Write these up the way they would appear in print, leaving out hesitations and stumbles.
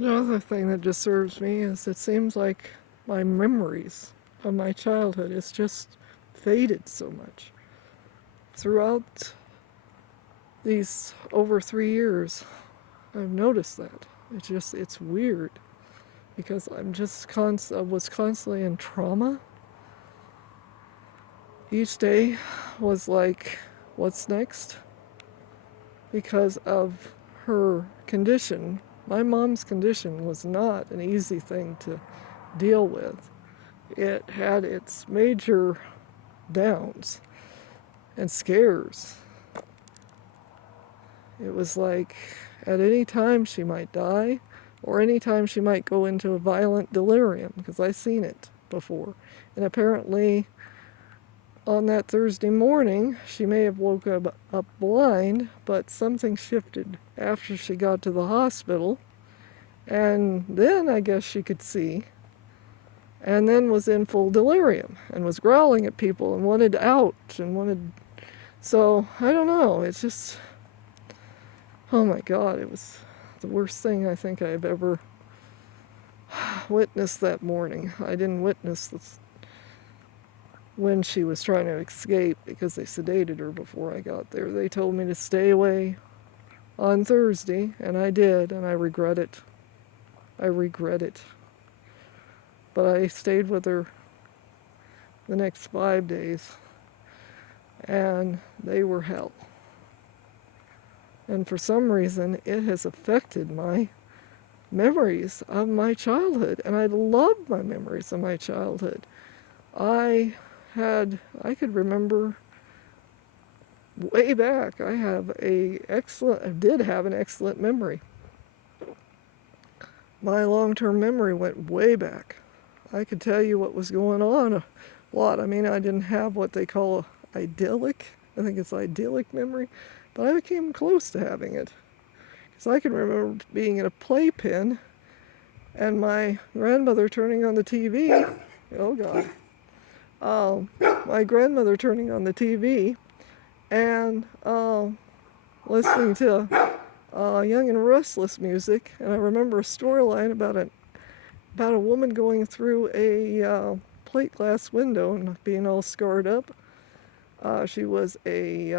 Another thing that disturbs me is it seems like my memories of my childhood is just faded so much. Throughout these over 3 years, I've noticed that. It's weird because I was constantly in trauma. Each day was like, what's next? Because of her condition. My mom's condition was not an easy thing to deal with. It had its major downs and scares. It was like at any time she might die, or any time she might go into a violent delirium, because I've seen it before. And apparently, on that Thursday morning, she may have up blind, but something shifted after she got to the hospital. And then I guess she could see, and then was in full delirium and was growling at people and wanted out and wanted. So I don't know. It's just, oh my God, it was the worst thing I think I've ever witnessed that morning. I didn't witness this when she was trying to escape because they sedated her before I got there. They told me to stay away on Thursday, and I did, and I regret it. I regret it. But I stayed with her the next 5 days, and they were hell. And for some reason, it has affected my memories of my childhood, and I love my memories of my childhood. I could remember way back. I did have an excellent memory. My long-term memory went way back. I could tell you what was going on a lot. I mean, I didn't have what they call idyllic. I think it's idyllic memory, but I became close to having it. Because I can remember being in a playpen and my grandmother turning on the TV. Oh God. My grandmother turning on the TV and listening to Young and Restless music. And I remember a storyline about a woman going through a plate glass window and being all scarred up. She was a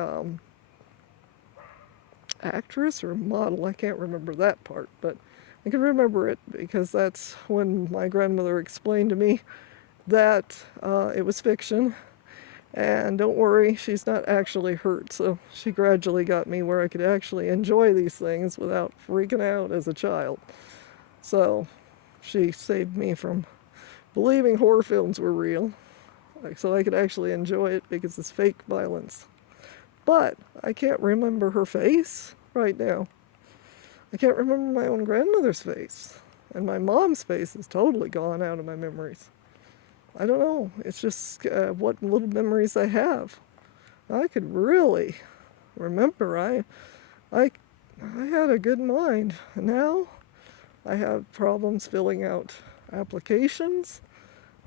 actress or model. I can't remember that part, but I can remember it because that's when my grandmother explained to me that it was fiction. And don't worry, she's not actually hurt. So she gradually got me where I could actually enjoy these things without freaking out as a child. So she saved me from believing horror films were real. So I could actually enjoy it because it's fake violence. But I can't remember her face right now. I can't remember my own grandmother's face. And my mom's face is totally gone out of my memories. I don't know. It's just what little memories I have. I could really remember. I had a good mind. Now I have problems filling out applications.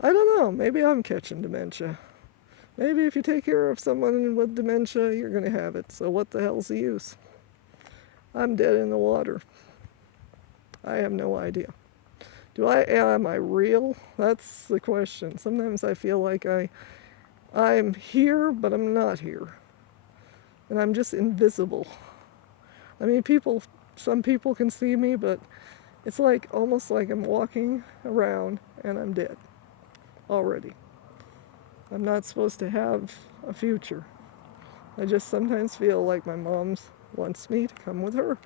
I don't know. Maybe I'm catching dementia. Maybe if you take care of someone with dementia, you're going to have it. So what the hell's the use? I'm dead in the water. I have no idea. Am I real? That's the question. Sometimes I feel like I'm here, but I'm not here. And I'm just invisible. I mean, some people can see me, but it's like almost like I'm walking around and I'm dead already. I'm not supposed to have a future. I just sometimes feel like my mom wants me to come with her.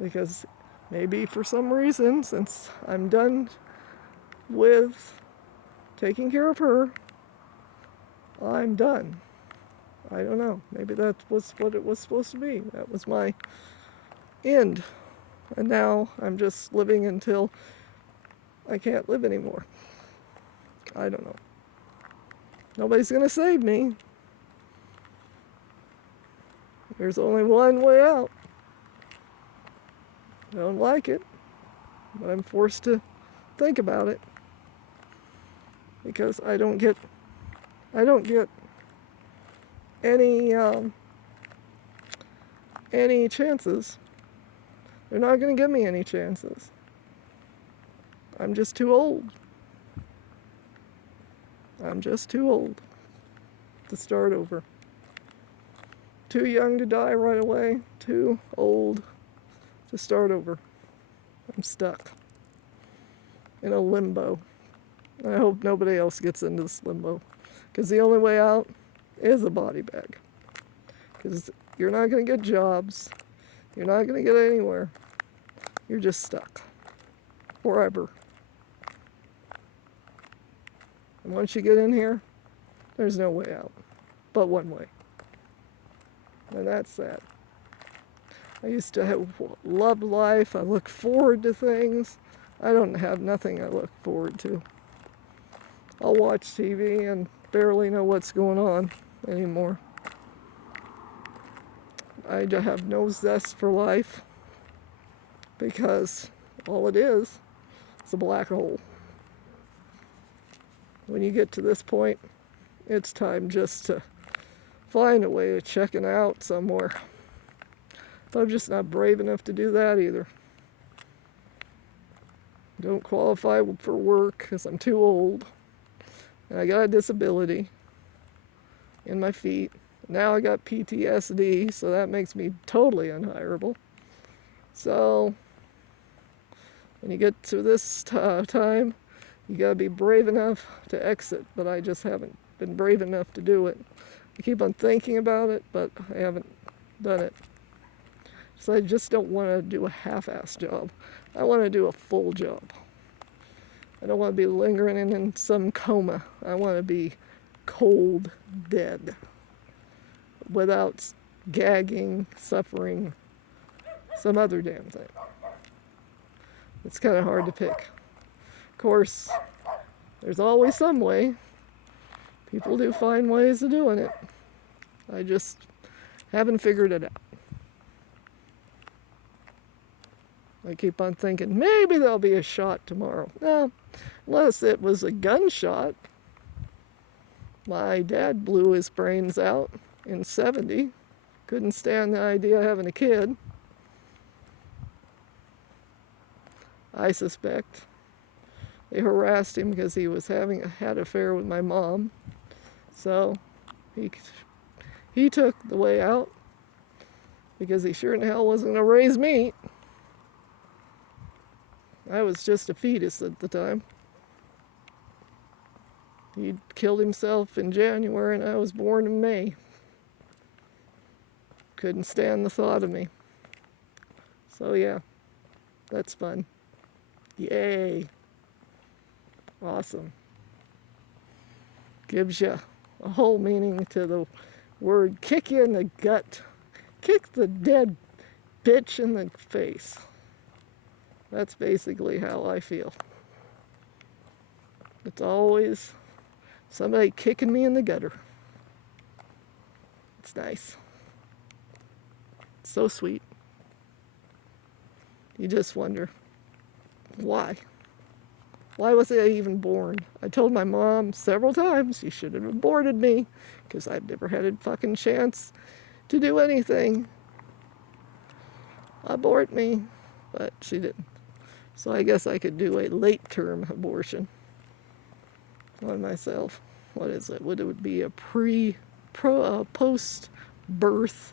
Because maybe for some reason, since I'm done with taking care of her, I'm done. I don't know. Maybe that was what it was supposed to be. That was my end. And now I'm just living until I can't live anymore. I don't know. Nobody's going to save me. There's only one way out. I don't like it, but I'm forced to think about it because I don't get any chances They're not going to give me any chances. I'm just too old. I'm just too old to start over. Too young to die right away. Too old to start over. I'm stuck in a limbo. I hope nobody else gets into this limbo. Because the only way out is a body bag. Because you're not going to get jobs. You're not going to get anywhere. You're just stuck. Forever. And once you get in here, there's no way out. But one way. And that's that. I used to love life. I look forward to things. I don't have nothing I look forward to. I'll watch TV and barely know what's going on anymore. I have no zest for life because all it is a black hole. When you get to this point, it's time just to find a way of checking out somewhere. But I'm just not brave enough to do that either. Don't qualify for work because I'm too old. And I got a disability in my feet. Now I got PTSD, so that makes me totally unhireable. So when you get to this time, you gotta be brave enough to exit, but I just haven't been brave enough to do it. I keep on thinking about it, but I haven't done it. So I just don't want to do a half-assed job. I want to do a full job. I don't want to be lingering in some coma. I want to be cold dead without gagging, suffering, some other damn thing. It's kind of hard to pick. Of course, there's always some way. People do find ways of doing it. I just haven't figured it out. I keep on thinking, maybe there'll be a shot tomorrow. No, unless it was a gunshot. My dad blew his brains out in 70. Couldn't stand the idea of having a kid. I suspect they harassed him because he was had an affair with my mom. So he took the way out because he sure in hell wasn't going to raise me. I was just a fetus at the time. He killed himself in January and I was born in May. Couldn't stand the thought of me. So yeah, that's fun. Yay. Awesome. Gives you a whole meaning to the word kick you in the gut. Kick the dead bitch in the face. That's basically how I feel. It's always somebody kicking me in the gutter. It's nice. It's so sweet. You just wonder, why? Why was I even born? I told my mom several times she should have aborted me because I've never had a fucking chance to do anything. Abort me, but she didn't. So I guess I could do a late-term abortion on myself. What is it? Would it be a post-birth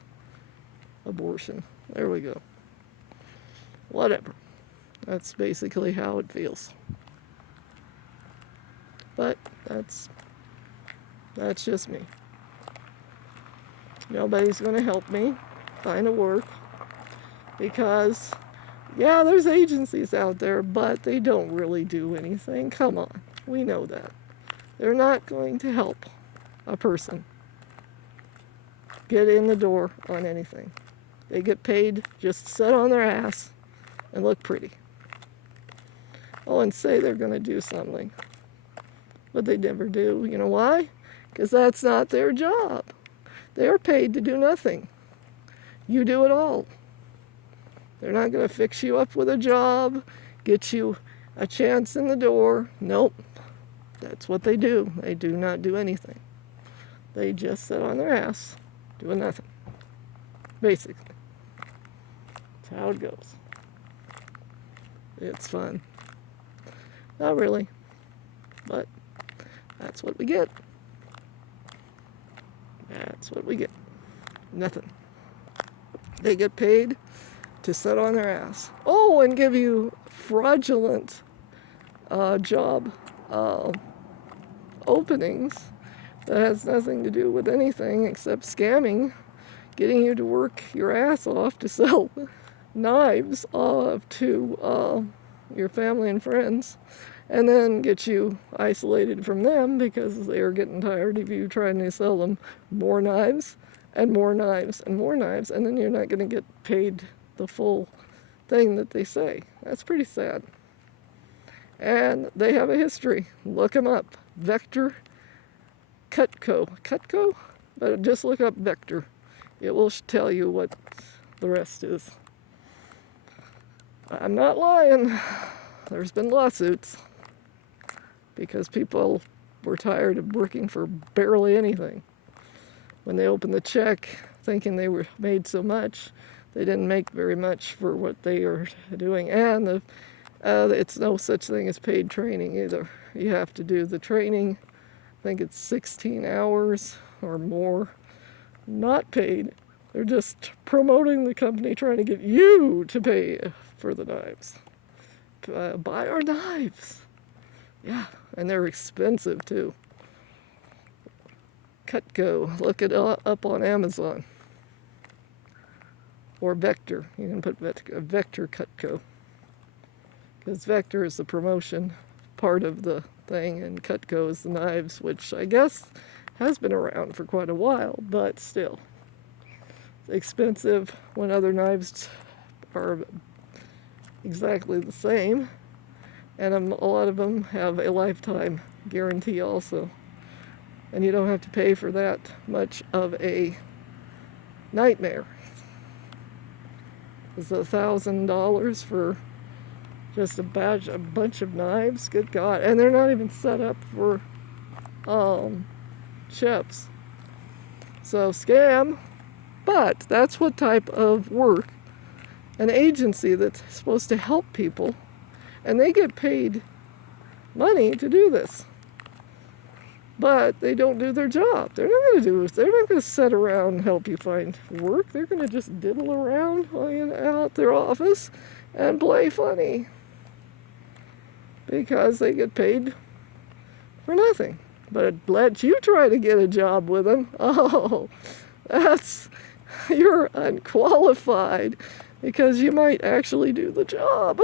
abortion? There we go. Whatever. That's basically how it feels. But that's just me. Nobody's going to help me find a work because, yeah, there's agencies out there, but they don't really do anything. Come on, we know that. They're not going to help a person get in the door on anything. They get paid just to sit on their ass and look pretty. Oh, and say they're going to do something. But they never do. You know why? Because that's not their job. They're paid to do nothing. You do it all. They're not going to fix you up with a job, get you a chance in the door. Nope. That's what they do. They do not do anything. They just sit on their ass, doing nothing. Basically. That's how it goes. It's fun. Not really, but that's what we get. That's what we get. Nothing. They get paid to sit on their ass. Oh, and give you fraudulent job openings that has nothing to do with anything except scamming, getting you to work your ass off to sell knives to your family and friends, and then get you isolated from them because they are getting tired of you trying to sell them more knives and more knives and more knives, and then you're not going to get paid the full thing that they say. That's pretty sad. And they have a history. Look them up. Vector Cutco. Cutco? But just look up Vector. It will tell you what the rest is. I'm not lying. There's been lawsuits because people were tired of working for barely anything. When they opened the check thinking they were made so much, they didn't make very much for what they are doing. And it's no such thing as paid training either. You have to do the training. I think it's 16 hours or more, not paid. They're just promoting the company, trying to get you to pay for the knives. Buy our knives. Yeah, and they're expensive too. Cutco, look it up on Amazon. Or Vector, you can put Vector Cutco. Because Vector is the promotion part of the thing, and Cutco is the knives, which I guess has been around for quite a while, but still. It's expensive when other knives are exactly the same, and a lot of them have a lifetime guarantee also. And you don't have to pay for that much of a nightmare. It's $1,000 for just a bunch of knives. Good God. And they're not even set up for chefs. So scam. But that's what type of work an agency that's supposed to help people, and they get paid money to do this. But they don't do their job. They're not going to sit around and help you find work. They're going to just diddle around out their office and play funny because they get paid for nothing. But let you try to get a job with them. Oh, you're unqualified because you might actually do the job.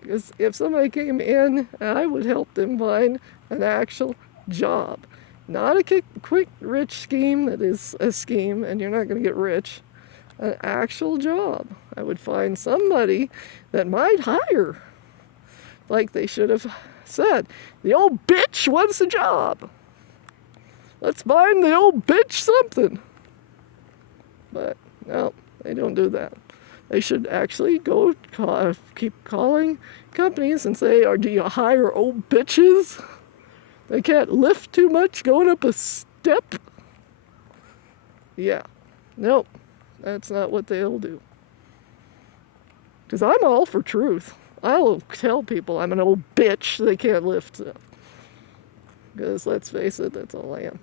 Because if somebody came in, I would help them find an actual job. Not a quick rich scheme that is a scheme and you're not going to get rich. An actual job. I would find somebody that might hire. Like they should have said, the old bitch wants a job. Let's find the old bitch something. But no, they don't do that. They should actually go keep calling companies and say, do you hire old bitches? They can't lift too much going up a step. Yeah, nope, that's not what they'll do. Because I'm all for truth. I'll tell people I'm an old bitch they can't lift stuff. Because let's face it, that's all I am.